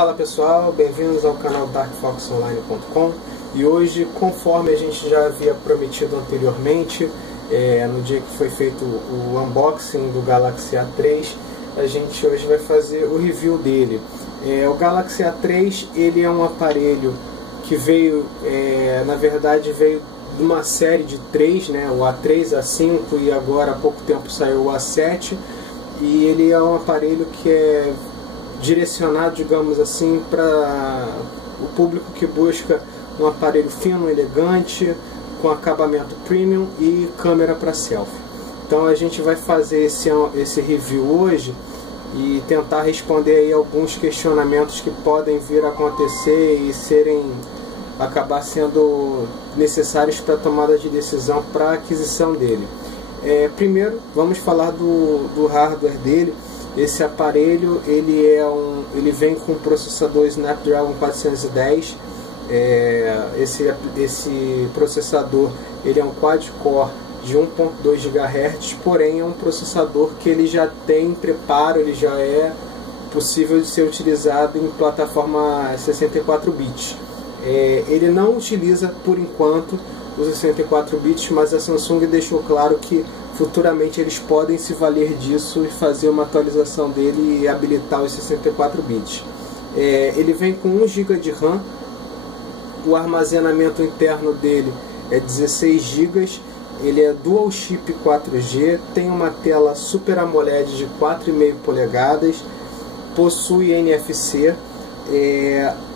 Fala pessoal, bem-vindos ao canal DarkFoxOnline.com. E hoje, conforme a gente já havia prometido anteriormente, no dia que foi feito o unboxing do Galaxy A3, a gente hoje vai fazer o review dele. O Galaxy A3 ele é um aparelho que veio, na verdade veio de uma série de 3, né? O A3, A5 e agora há pouco tempo saiu o A7. E ele é um aparelho que é direcionado, digamos assim, para o público que busca um aparelho fino, elegante, com acabamento premium e câmera para selfie. Então a gente vai fazer esse review hoje e tentar responder aí alguns questionamentos que podem vir a acontecer e acabar sendo necessários para a tomada de decisão para a aquisição dele. Primeiro vamos falar do hardware dele. Esse aparelho ele vem com o processador Snapdragon 410. Esse processador ele é um quad-core de 1.2 GHz, porém é um processador que ele já tem preparo, ele já é possível de ser utilizado em plataforma 64 bits. Ele não utiliza por enquanto os 64 bits, mas a Samsung deixou claro que futuramente eles podem se valer disso e fazer uma atualização dele e habilitar os 64 bits. Ele vem com 1 GB de RAM, o armazenamento interno dele é 16 GB, ele é Dual Chip 4G, tem uma tela Super AMOLED de 4,5 polegadas, possui NFC.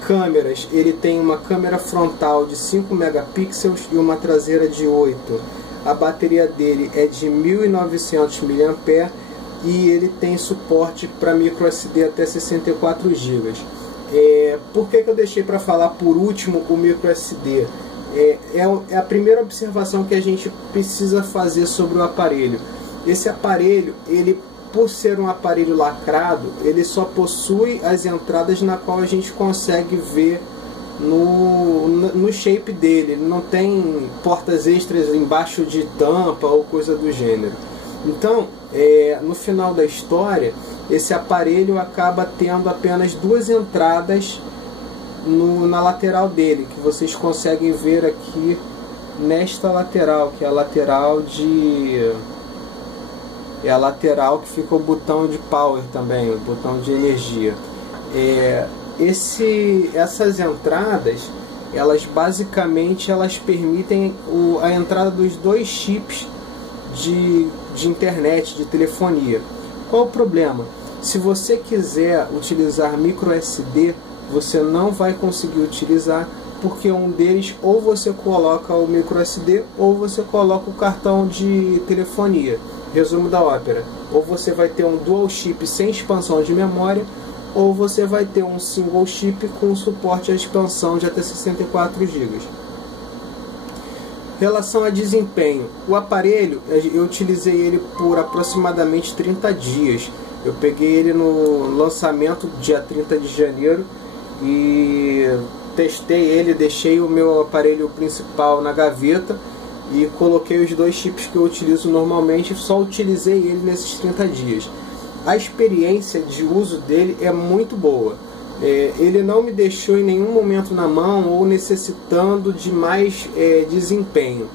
Câmeras, ele tem uma câmera frontal de 5 megapixels e uma traseira de 8. A bateria dele é de 1900 mAh e ele tem suporte para microSD até 64 GB. Por que eu deixei para falar por último o microSD? É a primeira observação que a gente precisa fazer sobre o aparelho. Esse aparelho, por ser um aparelho lacrado, ele só possui as entradas na qual a gente consegue ver no shape dele. Ele não tem portas extras embaixo de tampa ou coisa do gênero. Então, no final da história, esse aparelho acaba tendo apenas duas entradas na lateral dele, que vocês conseguem ver aqui nesta lateral, que é a lateral a lateral que fica o botão de power também, o botão de energia. Essas entradas, elas basicamente permitem a entrada dos dois chips de internet, de telefonia. Qual o problema? Se você quiser utilizar microSD, você não vai conseguir utilizar, porque um deles ou você coloca o microSD ou você coloca o cartão de telefonia. Resumo da ópera: ou você vai ter um dual chip sem expansão de memória, ou você vai ter um single chip com suporte à expansão de até 64 GB. Relação a desempenho, o aparelho, eu utilizei ele por aproximadamente 30 dias. Eu peguei ele no lançamento dia 30 de janeiro e testei ele, deixei o meu aparelho principal na gaveta e coloquei os dois chips que eu utilizo normalmente, só utilizei ele nesses 30 dias. A experiência de uso dele é muito boa. Ele não me deixou em nenhum momento na mão ou necessitando de mais desempenho.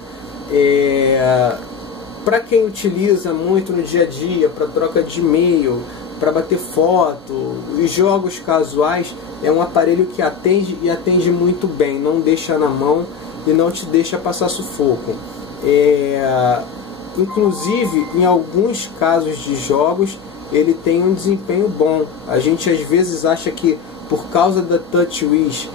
Para quem utiliza muito no dia a dia, para troca de e-mail, para bater foto e jogos casuais, é um aparelho que atende muito bem, não deixa na mão e não te deixa passar sufoco. Inclusive, em alguns casos de jogos, ele tem um desempenho bom. A gente às vezes acha que por causa da TouchWiz,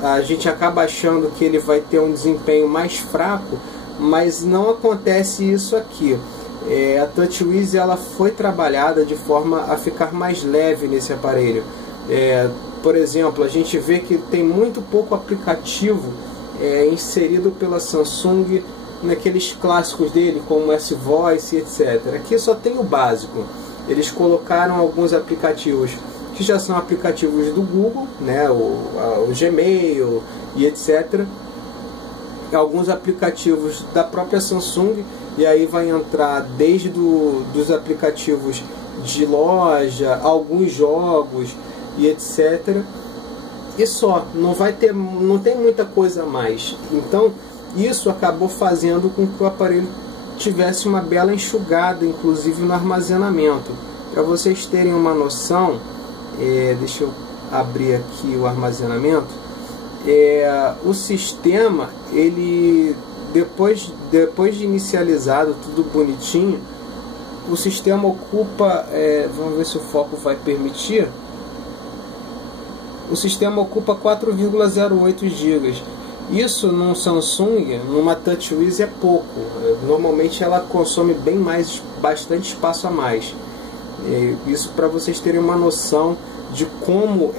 a gente acaba achando que ele vai ter um desempenho mais fraco, mas não acontece isso aqui. A TouchWiz ela foi trabalhada de forma a ficar mais leve nesse aparelho. Por exemplo, a gente vê que tem muito pouco aplicativo inserido pela Samsung naqueles clássicos dele, como S-Voice, etc. Aqui só tem o básico. Eles colocaram alguns aplicativos que já são aplicativos do Google, né, o Gmail e etc. Alguns aplicativos da própria Samsung, e aí vai entrar desde dos aplicativos de loja, alguns jogos e etc. E só, não tem muita coisa a mais. Então isso acabou fazendo com que o aparelho tivesse uma bela enxugada, inclusive no armazenamento. Para vocês terem uma noção, deixa eu abrir aqui o armazenamento. O sistema, ele depois de inicializado, tudo bonitinho, o sistema ocupa, vamos ver se o foco vai permitir, o sistema ocupa 4,08 GB. Isso num Samsung, numa TouchWiz é pouco. Normalmente ela consome bastante espaço a mais. Isso para vocês terem uma noção de como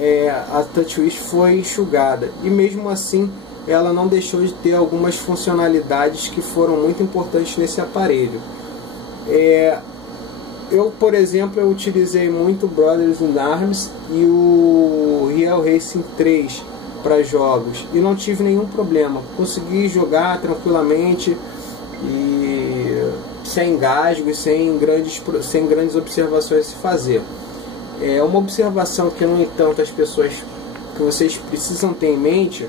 a TouchWiz foi enxugada. E mesmo assim ela não deixou de ter algumas funcionalidades que foram muito importantes nesse aparelho. Eu, por exemplo, eu utilizei muito o Brothers in Arms e o Real Racing 3 para jogos e não tive nenhum problema. Consegui jogar tranquilamente e sem engasgos, sem grandes observações a se fazer. Uma observação que, no entanto, que vocês precisam ter em mente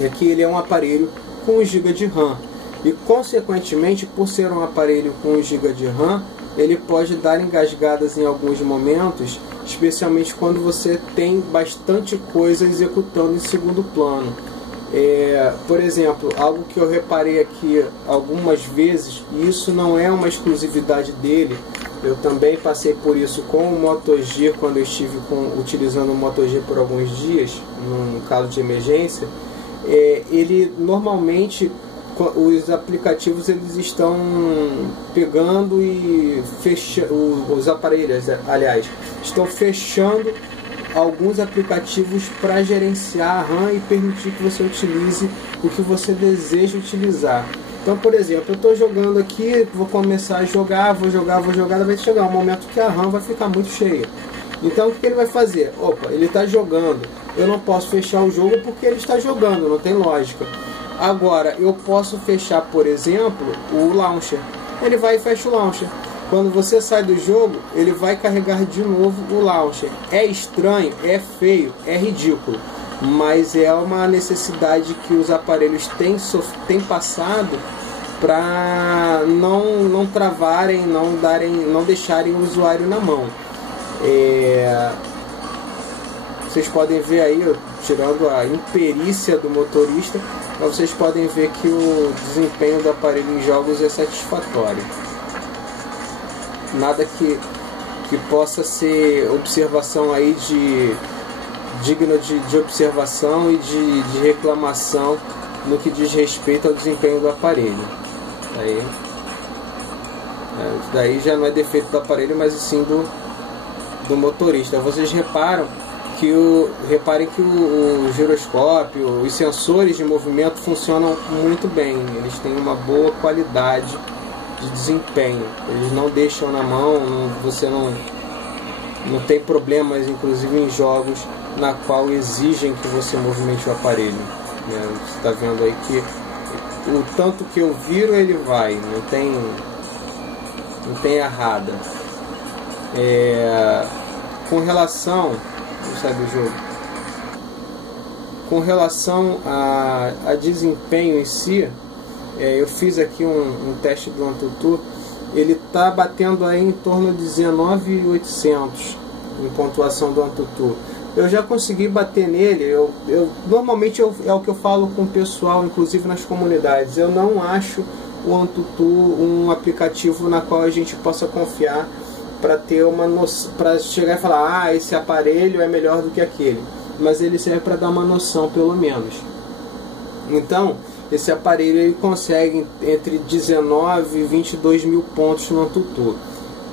é que ele é um aparelho com 1 GB de RAM e, consequentemente, por ser um aparelho com 1 GB de RAM, ele pode dar engasgadas em alguns momentos, especialmente quando você tem bastante coisa executando em segundo plano. Por exemplo, algo que eu reparei aqui algumas vezes, e isso não é uma exclusividade dele, eu também passei por isso com o Moto G quando eu estive utilizando o Moto G por alguns dias, num caso de emergência. Ele normalmente, os aplicativos eles estão pegando e fechando, os aparelhos, aliás, estão fechando alguns aplicativos para gerenciar a RAM e permitir que você utilize o que você deseja utilizar. Então, por exemplo, eu estou jogando aqui, vou começar a jogar, vou jogar, vai chegar um momento que a RAM vai ficar muito cheia. Então o que ele vai fazer? Opa, ele está jogando, eu não posso fechar o jogo porque ele está jogando, não tem lógica. Agora, eu posso fechar, por exemplo, o launcher. Ele vai e fecha o launcher. Quando você sai do jogo, ele vai carregar de novo o launcher. É estranho, é feio, é ridículo, mas é uma necessidade que os aparelhos têm passado para não travarem, não deixarem o usuário na mão. Vocês podem ver aí, tirando a imperícia do motorista, vocês podem ver que o desempenho do aparelho em jogos é satisfatório. Nada que possa ser observação aí digna de observação e de reclamação no que diz respeito ao desempenho do aparelho. Daí já não é defeito do aparelho, mas sim do motorista. Vocês reparem que o giroscópio, os sensores de movimento funcionam muito bem, eles têm uma boa qualidade de desempenho, eles não deixam na mão, você não tem problemas, inclusive em jogos na qual exigem que você movimente o aparelho. Você está vendo aí que o tanto que eu viro ele vai, não tem errada. Com relação, sabe o jogo? Com relação a desempenho em si, eu fiz aqui um teste do AnTuTu, ele está batendo aí em torno de 19.800 em pontuação do AnTuTu. Eu já consegui bater nele, normalmente é o que eu falo com o pessoal, inclusive nas comunidades. Eu não acho o AnTuTu um aplicativo na qual a gente possa confiar para ter uma noção, para chegar e falar, esse aparelho é melhor do que aquele. Mas ele serve para dar uma noção, pelo menos. Então, esse aparelho ele consegue entre 19 e 22 mil pontos no AnTuTu.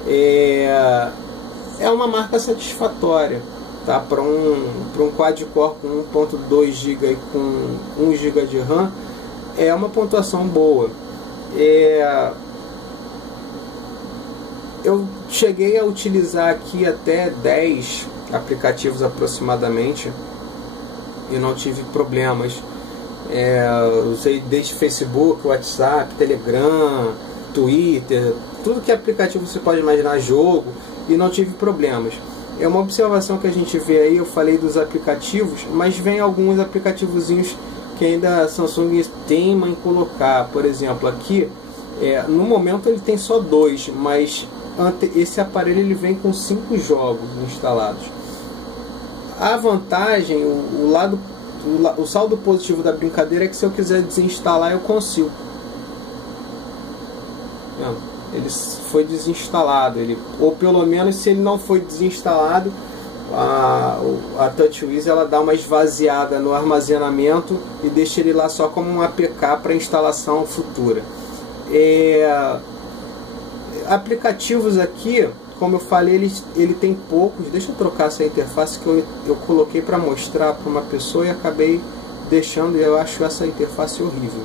É uma marca satisfatória, tá? Para um quad-core com 1.2 GB e com 1 GB de RAM, é uma pontuação boa. Eu cheguei a utilizar aqui até 10 aplicativos aproximadamente e não tive problemas. Usei desde Facebook, WhatsApp, Telegram, Twitter, tudo que é aplicativo você pode imaginar, jogo, e não tive problemas. É uma observação que a gente vê aí. Eu falei dos aplicativos, mas vem alguns aplicativozinhos que ainda a Samsung teima em colocar. Por exemplo, aqui, no momento ele tem só 2, mas esse aparelho ele vem com 5 jogos instalados. A vantagem, o saldo positivo da brincadeira é que se eu quiser desinstalar eu consigo. Ele foi desinstalado, ou pelo menos se ele não foi desinstalado, a TouchWiz ela dá uma esvaziada no armazenamento e deixa ele lá só como um APK para instalação futura. Aplicativos aqui, como eu falei, ele tem poucos. Deixa eu trocar essa interface que eu coloquei para mostrar para uma pessoa e acabei deixando, e eu acho essa interface horrível.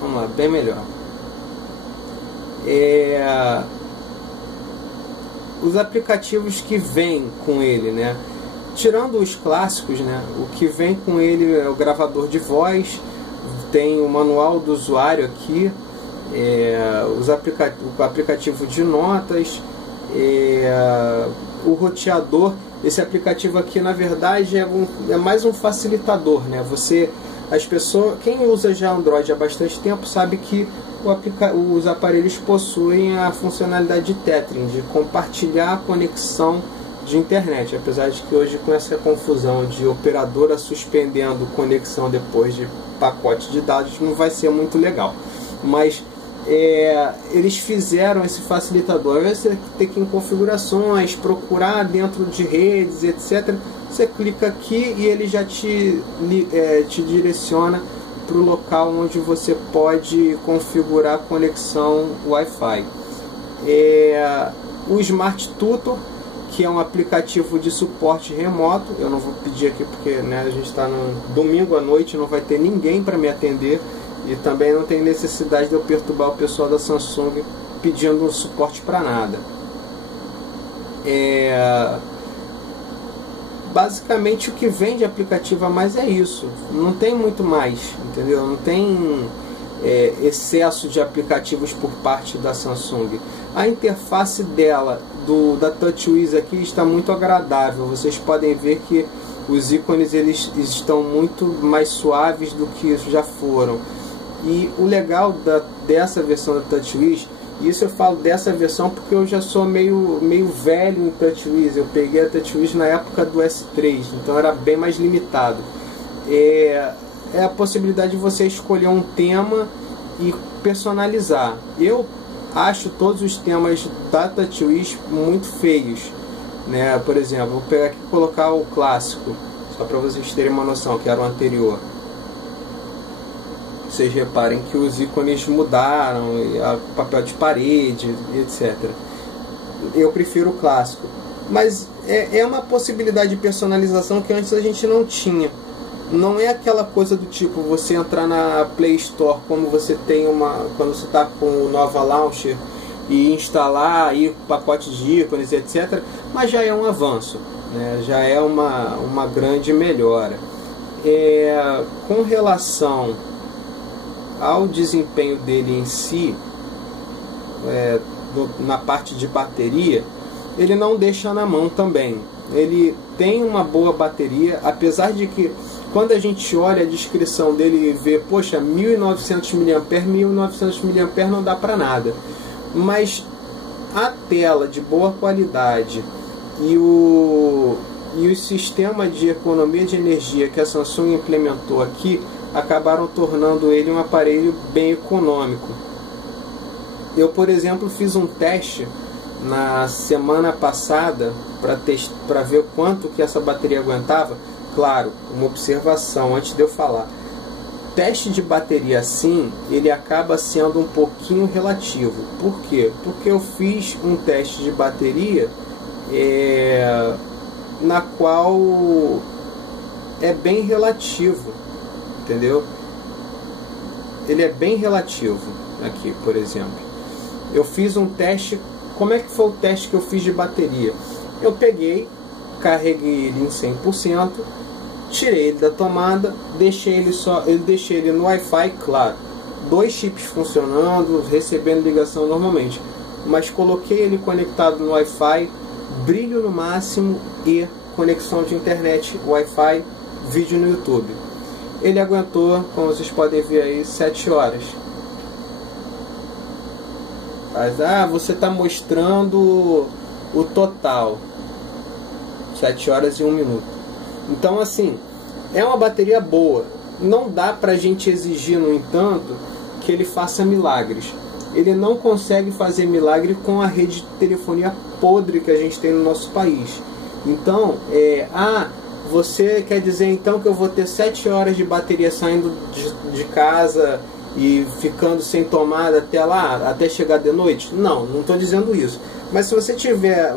Vamos lá, bem melhor. Os aplicativos que vêm com ele, né? Tirando os clássicos, né? O que vem com ele é o gravador de voz, tem o manual do usuário aqui, o aplicativo de notas, o roteador. Esse aplicativo aqui, na verdade, é mais um facilitador, né? Quem usa já Android há bastante tempo sabe que os aparelhos possuem a funcionalidade de tethering, de compartilhar a conexão de internet, apesar de que hoje, com essa confusão de operadora suspendendo conexão depois de pacote de dados, não vai ser muito legal. Mas eles fizeram esse facilitador. Ao invés de você ter que ir em configurações, procurar dentro de redes, etc., você clica aqui e ele já te direciona para o local onde você pode configurar a conexão Wi-Fi. O Smart Tutor, que é um aplicativo de suporte remoto. Eu não vou pedir aqui porque, né, a gente está no domingo à noite, não vai ter ninguém para me atender, e também não tem necessidade de eu perturbar o pessoal da Samsung pedindo um suporte para nada. Basicamente o que vem de aplicativo a mais é isso, não tem muito mais, entendeu? Não tem excesso de aplicativos por parte da Samsung. A interface dela, da TouchWiz aqui, está muito agradável. Vocês podem ver que os ícones eles estão muito mais suaves do que já foram. E o legal dessa versão da TouchWiz, e isso eu falo dessa versão porque eu já sou meio velho em TouchWiz. Eu peguei a TouchWiz na época do S3, então era bem mais limitado. É a possibilidade de você escolher um tema e personalizar. Eu acho todos os temas da TouchWiz muito feios, né? Por exemplo, vou pegar aqui e colocar o clássico, só para vocês terem uma noção, que era o anterior. Vocês reparem que os ícones mudaram, papel de parede, etc. Eu prefiro o clássico, mas é uma possibilidade de personalização que antes a gente não tinha. Não é aquela coisa do tipo você entrar na Play Store, como você tem quando você está com o Nova Launcher, e instalar aí pacote de ícones, etc. Mas já é um avanço, né? Já é uma grande melhora. Com relação ao desempenho dele em si, na parte de bateria, ele não deixa na mão também. Ele tem uma boa bateria, apesar de que quando a gente olha a descrição dele e vê, poxa, 1900 mAh, 1900 mAh não dá para nada. Mas a tela de boa qualidade e o sistema de economia de energia que a Samsung implementou aqui acabaram tornando ele um aparelho bem econômico. Eu, por exemplo, fiz um teste na semana passada para ver quanto que essa bateria aguentava. Claro, uma observação antes de eu falar. Teste de bateria assim, ele acaba sendo um pouquinho relativo. Por quê? Porque eu fiz um teste de bateria na qual é bem relativo, entendeu? Ele é bem relativo aqui, por exemplo. Eu fiz um teste. Como é que foi o teste que eu fiz de bateria? Eu peguei, carreguei ele em 100%, tirei ele da tomada, deixei ele no Wi-Fi, claro, 2 chips funcionando, recebendo ligação normalmente, mas coloquei ele conectado no Wi-Fi, brilho no máximo e conexão de internet, Wi-Fi, vídeo no YouTube. Ele aguentou, como vocês podem ver aí, 7 horas. Mas, você está mostrando o total. 7 horas e 1 minuto. Então, assim, é uma bateria boa. Não dá pra gente exigir, no entanto, que ele faça milagres. Ele não consegue fazer milagre com a rede de telefonia podre que a gente tem no nosso país. Então, você quer dizer então que eu vou ter 7 horas de bateria saindo de casa e ficando sem tomada até lá, até chegar de noite? Não, não estou dizendo isso. Mas se você tiver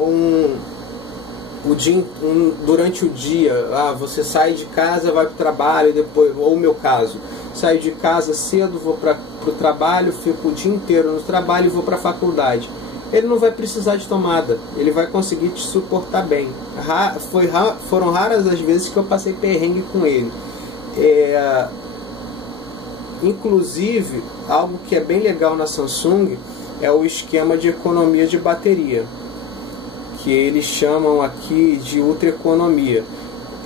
durante o dia, você sai de casa, vai para o trabalho, depois, ou o meu caso, saio de casa cedo, vou para o trabalho, fico o dia inteiro no trabalho e vou para a faculdade. Ele não vai precisar de tomada, ele vai conseguir te suportar bem. Foram raras as vezes que eu passei perrengue com ele. Inclusive, algo que é bem legal na Samsung é o esquema de economia de bateria, que eles chamam aqui de ultra economia.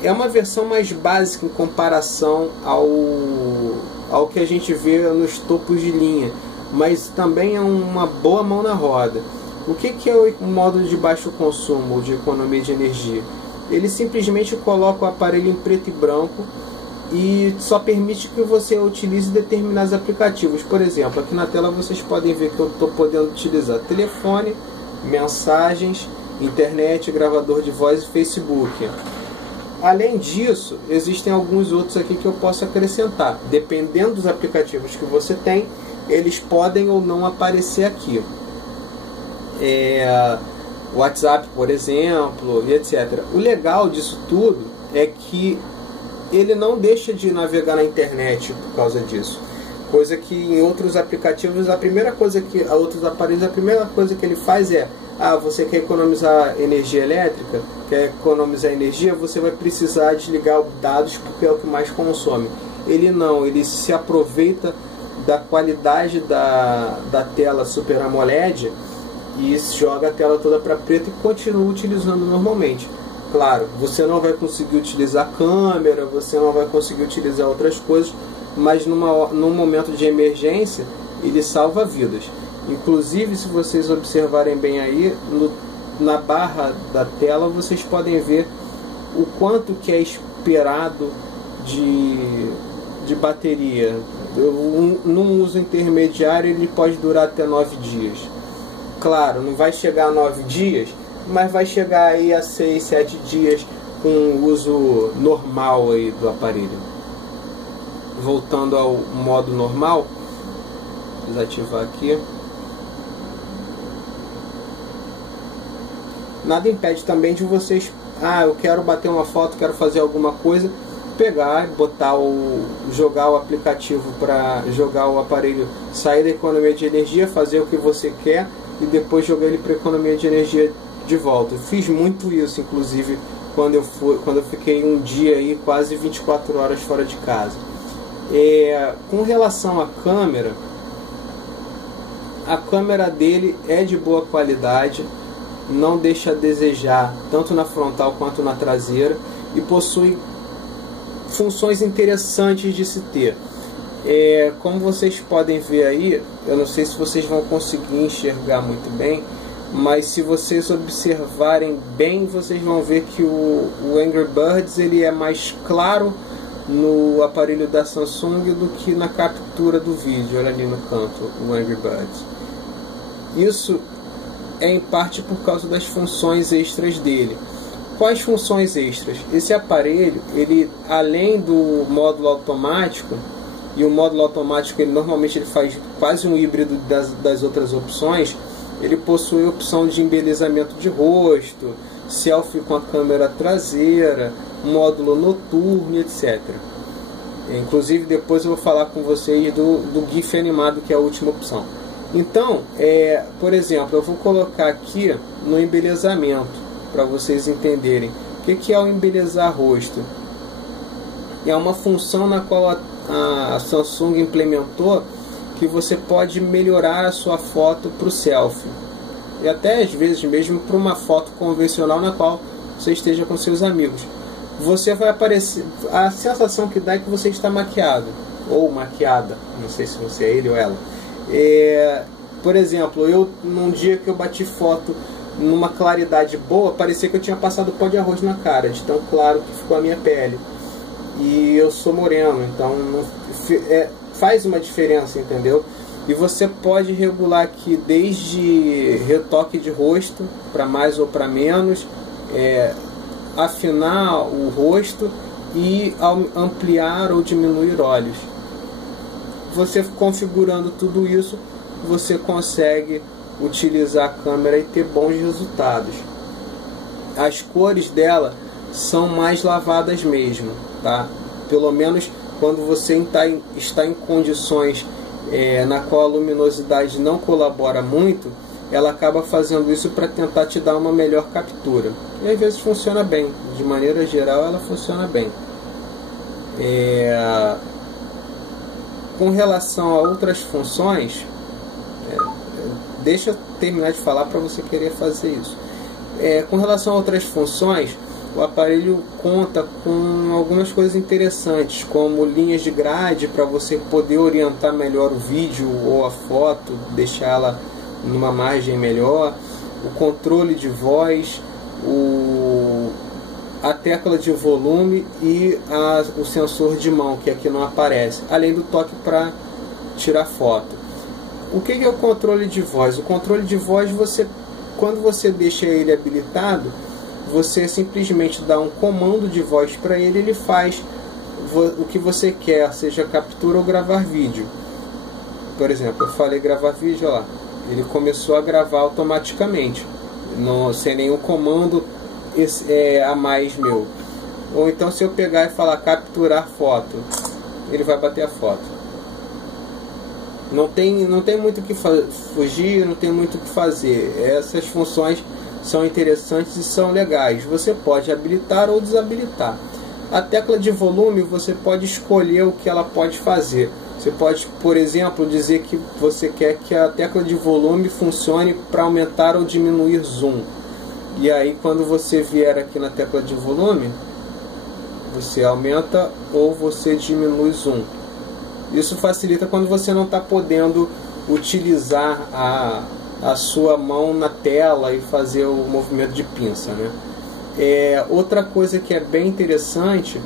É uma versão mais básica em comparação ao que a gente vê nos topos de linha, mas também é uma boa mão na roda. O que é o modo de baixo consumo, ou de economia de energia? Ele simplesmente coloca o aparelho em preto e branco e só permite que você utilize determinados aplicativos. Por exemplo, aqui na tela vocês podem ver que eu estou podendo utilizar telefone, mensagens, internet, gravador de voz e Facebook. Além disso, existem alguns outros aqui que eu posso acrescentar. Dependendo dos aplicativos que você tem, eles podem ou não aparecer aqui. WhatsApp, por exemplo, e etc. O legal disso tudo é que ele não deixa de navegar na internet por causa disso. Coisa que em outros aplicativos, outros aparelhos, a primeira coisa que ele faz é: você quer economizar energia elétrica? Quer economizar energia? Você vai precisar desligar os dados porque é o que mais consome. Ele não, ele se aproveita da qualidade da tela Super AMOLED e joga a tela toda para preto e continua utilizando normalmente. Claro, você não vai conseguir utilizar câmera, você não vai conseguir utilizar outras coisas, mas num momento de emergência ele salva vidas. Inclusive, se vocês observarem bem aí, na barra da tela vocês podem ver o quanto que é esperado de bateria. Num uso intermediário ele pode durar até 9 dias. Claro, não vai chegar a 9 dias, mas vai chegar aí a 6, 7 dias com o uso normal aí do aparelho. Voltando ao modo normal, desativar aqui. Nada impede também de vocês, eu quero bater uma foto, quero fazer alguma coisa, pegar, jogar o aplicativo para jogar o aparelho, sair da economia de energia, fazer o que você quer e depois jogar ele para economia de energia de volta. Eu fiz muito isso, inclusive, quando eu fiquei um dia aí, quase 24 horas fora de casa. Com relação à câmera, a câmera dele é de boa qualidade, não deixa a desejar tanto na frontal quanto na traseira e possui funções interessantes de se ter. Como vocês podem ver aí, eu não sei se vocês vão conseguir enxergar muito bem, mas se vocês observarem bem, vocês vão ver que o Angry Birds ele é mais claro no aparelho da Samsung do que na captura do vídeo. Olha ali no canto o Angry Birds. Isso é em parte por causa das funções extras dele. Quais funções extras? Esse aparelho, ele além do módulo automático, e o módulo automático ele normalmente ele faz quase um híbrido das outras opções, ele possui a opção de embelezamento de rosto, selfie com a câmera traseira, módulo noturno, etc. Inclusive depois eu vou falar com vocês do GIF animado, que é a última opção. Então, por exemplo, eu vou colocar aqui no embelezamento, para vocês entenderem. O que é o embelezar rosto? É uma função na qual a Samsung implementou que você pode melhorar a sua foto para o selfie. e até às vezes mesmo para uma foto convencional na qual você esteja com seus amigos. Você vai aparecer, a sensação que dá é que você está maquiado ou maquiada, não sei se você é ele ou ela. Por exemplo, eu num dia que eu bati foto numa claridade boa, parecia que eu tinha passado pó de arroz na cara, de tão claro que ficou a minha pele. E eu sou moreno, então faz uma diferença, entendeu? E você pode regular aqui desde retoque de rosto, para mais ou para menos, afinar o rosto e ampliar ou diminuir olhos. Você configurando tudo isso, você consegue utilizar a câmera e ter bons resultados. As cores dela são mais lavadas mesmo, tá? Pelo menos quando você está em condições na qual a luminosidade não colabora muito, ela acaba fazendo isso para tentar te dar uma melhor captura. E às vezes funciona bem, de maneira geral ela funciona bem. Com relação a outras funções, deixa eu terminar de falar para você querer fazer isso. Com relação a outras funções, o aparelho conta com algumas coisas interessantes, como linhas de grade para você poder orientar melhor o vídeo ou a foto, deixá-la numa margem melhor, o controle de voz, a tecla de volume e o sensor de mão, que aqui não aparece, além do toque para tirar foto. O que é o controle de voz? O controle de voz, quando você deixa ele habilitado, você simplesmente dá um comando de voz para ele, ele faz o que você quer, seja captura ou gravar vídeo. Por exemplo, eu falei gravar vídeo, olha lá, ele começou a gravar automaticamente, sem nenhum comando a mais meu. Ou então, se eu pegar e falar capturar foto, ele vai bater a foto. Não tem muito o que fugir, não tem muito o que fazer. Essas funções são interessantes e são legais. Você pode habilitar ou desabilitar. A tecla de volume, você pode escolher o que ela pode fazer. Você pode, por exemplo, dizer que você quer que a tecla de volume funcione para aumentar ou diminuir zoom. E aí, quando você vier aqui na tecla de volume, você aumenta ou você diminui zoom. Isso facilita quando você não está podendo utilizar a sua mão na tela e fazer o movimento de pinça, né? Outra coisa que é bem interessante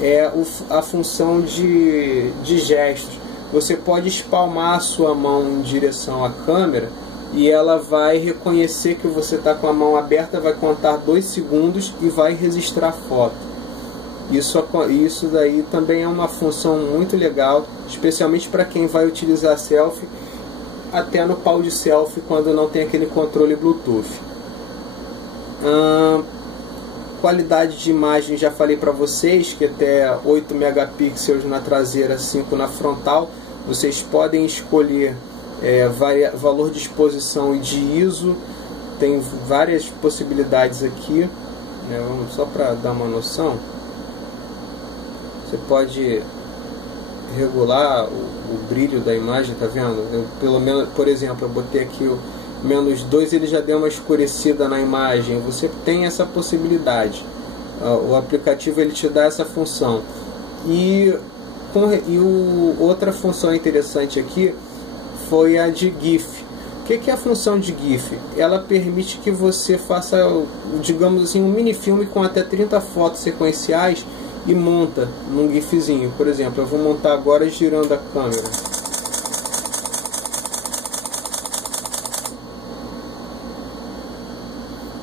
é a função de gestos. Você pode espalmar a sua mão em direção à câmera e ela vai reconhecer que você está com a mão aberta, vai contar 2 segundos e vai registrar a foto. Isso daí também é uma função muito legal, especialmente para quem vai utilizar selfie, até no pau de selfie quando não tem aquele controle Bluetooth. Qualidade de imagem, já falei para vocês que até 8 megapixels na traseira, 5 na frontal. Vocês podem escolher valor de exposição e de ISO, tem várias possibilidades aqui, né? Só para dar uma noção, você pode regular o brilho da imagem, tá vendo? Pelo menos, por exemplo, eu botei aqui o -2, ele já deu uma escurecida na imagem. Você tem essa possibilidade. O aplicativo ele te dá essa função. Outra função interessante aqui foi a de GIF. O que é a função de GIF? Ela permite que você faça, digamos assim, um mini filme com até 30 fotos sequenciais e monta num GIFzinho. Por exemplo, eu vou montar agora girando a câmera.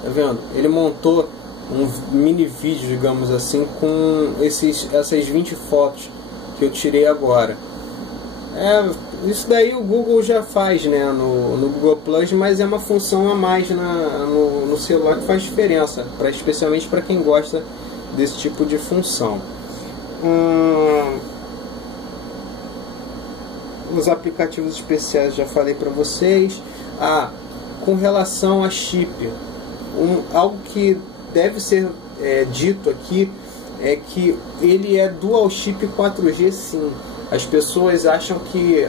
Tá vendo? Ele montou um mini vídeo, digamos assim, com essas 20 fotos que eu tirei agora. Isso daí o Google já faz, né, no Google Plus, mas é uma função a mais no celular que faz diferença, especialmente para quem gosta desse tipo de função. Os aplicativos especiais já falei para vocês. Com relação a chip, algo que deve ser dito aqui é que ele é dual chip 4G sim. As pessoas acham que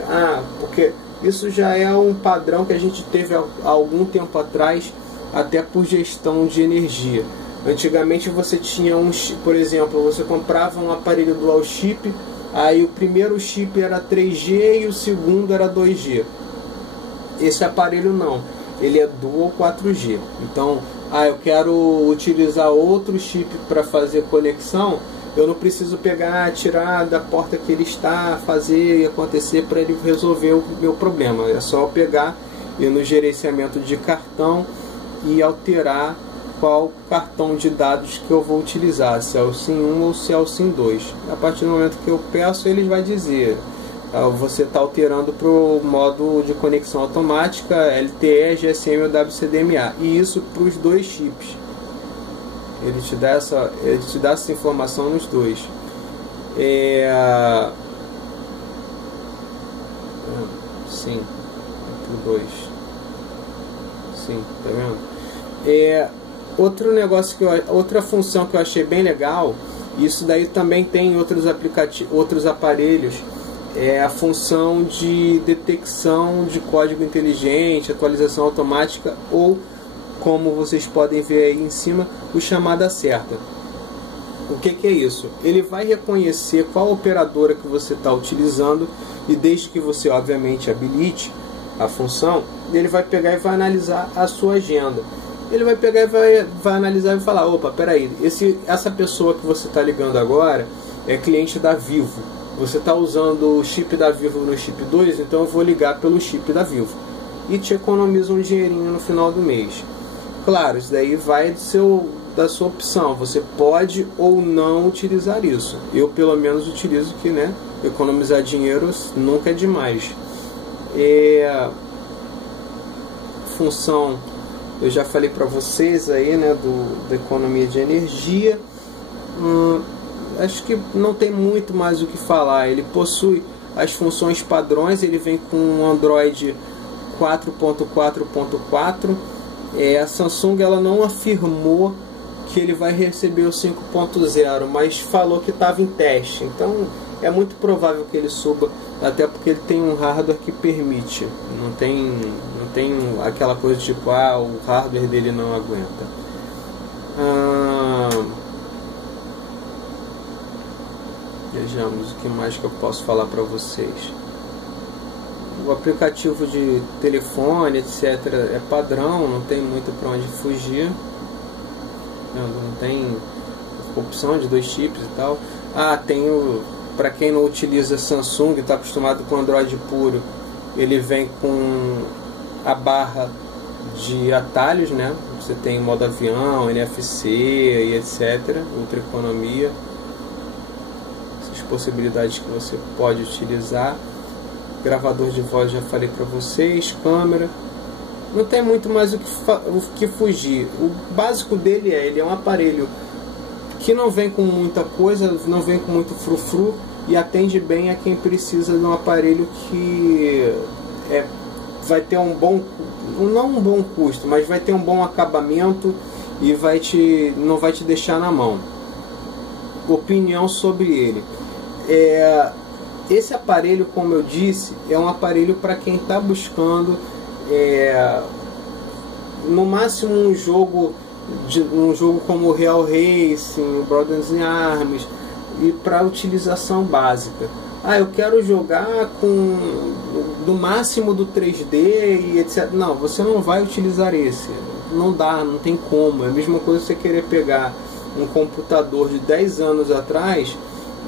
porque Isso já é um padrão que a gente teve há algum tempo atrás, até por gestão de energia. Antigamente você tinha por exemplo, você comprava um aparelho dual chip, aí o primeiro chip era 3G e o segundo era 2G. Esse aparelho não, ele é dual 4G. Então, eu quero utilizar outro chip para fazer conexão, eu não preciso pegar, tirar da porta que ele está, fazer e acontecer para ele resolver o meu problema. É só eu pegar, ir no gerenciamento de cartão e alterar qual cartão de dados que eu vou utilizar, se é o SIM 1 ou se é o SIM 2. A partir do momento que eu peço, ele vai dizer: você está alterando para o modo de conexão automática LTE, GSM ou WCDMA, e isso para os dois chips. Ele te dá essa informação nos dois. Sim, para dois. Sim, tá vendo? Outro negócio outra função que eu achei bem legal, isso daí também tem em outros aparelhos, é a função de detecção de código inteligente, atualização automática, ou, como vocês podem ver aí em cima, o chamada certa. O que é isso? Ele vai reconhecer qual operadora que você está utilizando, e desde que você obviamente habilite a função, ele vai pegar e vai analisar a sua agenda. Ele vai pegar e vai analisar e vai falar: opa, peraí, essa pessoa que você está ligando agora é cliente da Vivo. Você está usando o chip da Vivo no chip 2, então eu vou ligar pelo chip da Vivo. E te economiza um dinheirinho no final do mês. Claro, isso daí vai da sua opção. Você pode ou não utilizar isso. Eu pelo menos utilizo, que, né, economizar dinheiro nunca é demais. Função, eu já falei para vocês aí, né, da economia de energia. Acho que não tem muito mais o que falar. Ele possui as funções padrões, ele vem com um Android 4.4.4. A Samsung ela não afirmou que ele vai receber o 5.0, mas falou que estava em teste. Então é muito provável que ele suba, até porque ele tem um hardware que permite. Não tem aquela coisa tipo, o hardware dele não aguenta. Vejamos o que mais que eu posso falar para vocês. O aplicativo de telefone, etc., é padrão, não tem muito para onde fugir. Não tem opção de dois chips e tal. Para quem não utiliza Samsung, está acostumado com Android puro, ele vem com a barra de atalhos, né? Você tem modo avião, NFC e etc. Ultra economia. Essas possibilidades que você pode utilizar. Gravador de voz, já falei para vocês. Câmera. Não tem muito mais o que fugir. O básico dele ele é um aparelho que não vem com muita coisa, não vem com muito frufru, e atende bem a quem precisa de um aparelho que vai ter não um bom custo, mas vai ter um bom acabamento e não vai te deixar na mão. Opinião sobre ele. Esse aparelho, como eu disse, é um aparelho para quem está buscando no máximo um jogo como Real Racing, Brothers in Arms, e para utilização básica. Eu quero jogar do máximo do 3D e etc. Não, você não vai utilizar esse. Não dá, não tem como. É a mesma coisa você querer pegar um computador de 10 anos atrás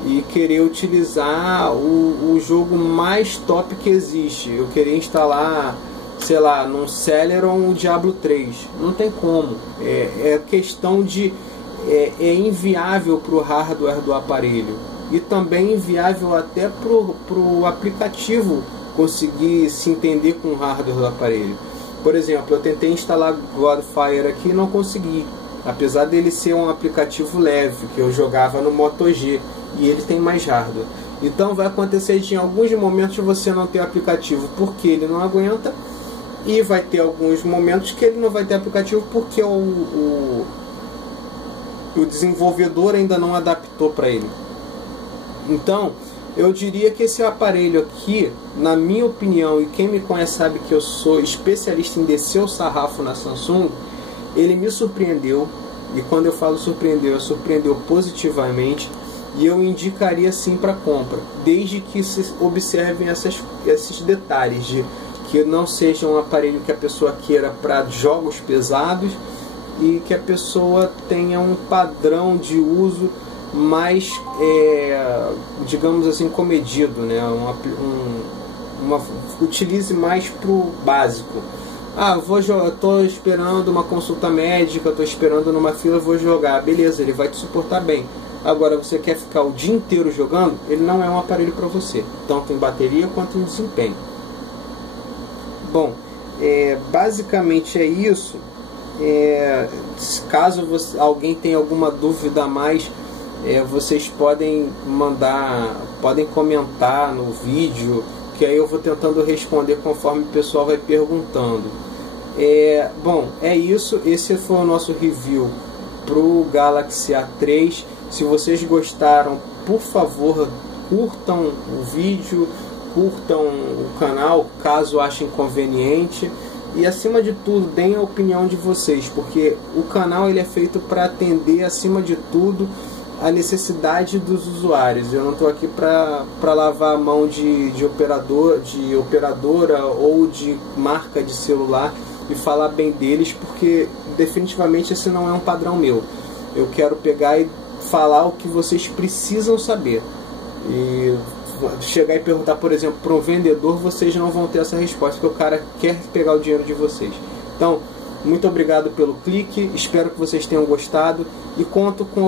e querer utilizar o jogo mais top que existe. Eu querer instalar, sei lá, num Celeron o Diablo 3. Não tem como. É questão de... É inviável para o hardware do aparelho. E também inviável até para o aplicativo conseguir se entender com o hardware do aparelho. Por exemplo, eu tentei instalar Godfire aqui e não consegui. Apesar dele ser um aplicativo leve, que eu jogava no Moto G, e ele tem mais hardware. Então vai acontecer de em alguns momentos você não ter aplicativo porque ele não aguenta, e vai ter alguns momentos que ele não vai ter aplicativo porque o desenvolvedor ainda não adaptou para ele. Então Eu diria que esse aparelho aqui, na minha opinião, e quem me conhece sabe que eu sou especialista em descer o sarrafo na Samsung, ele me surpreendeu, e quando eu falo surpreendeu, surpreendeu positivamente, e eu indicaria sim para compra, desde que se observem esses detalhes, de que não seja um aparelho que a pessoa queira para jogos pesados, e que a pessoa tenha um padrão de uso mais, digamos assim, comedido, né? Utilize mais para o básico. Estou esperando uma consulta médica, estou esperando numa fila, vou jogar. Beleza, ele vai te suportar bem. Agora, você quer ficar o dia inteiro jogando, ele não é um aparelho para você, tanto em bateria quanto em desempenho. Bom, basicamente é isso. Caso alguém tenha alguma dúvida a mais, vocês podem podem comentar no vídeo, que aí eu vou tentando responder conforme o pessoal vai perguntando. Bom, é isso. Esse foi o nosso review para o Galaxy A3. Se vocês gostaram, por favor, curtam o vídeo, curtam o canal, caso achem conveniente. E acima de tudo, deem a opinião de vocês, porque o canal ele é feito para atender, acima de tudo, a necessidade dos usuários. Eu não estou aqui para lavar a mão de operadora ou de marca de celular e falar bem deles, porque definitivamente esse não é um padrão meu. Eu quero pegar e falar o que vocês precisam saber. E chegar e perguntar, por exemplo, para um vendedor, vocês não vão ter essa resposta, porque o cara quer pegar o dinheiro de vocês. Então, muito obrigado pelo clique, espero que vocês tenham gostado e conto com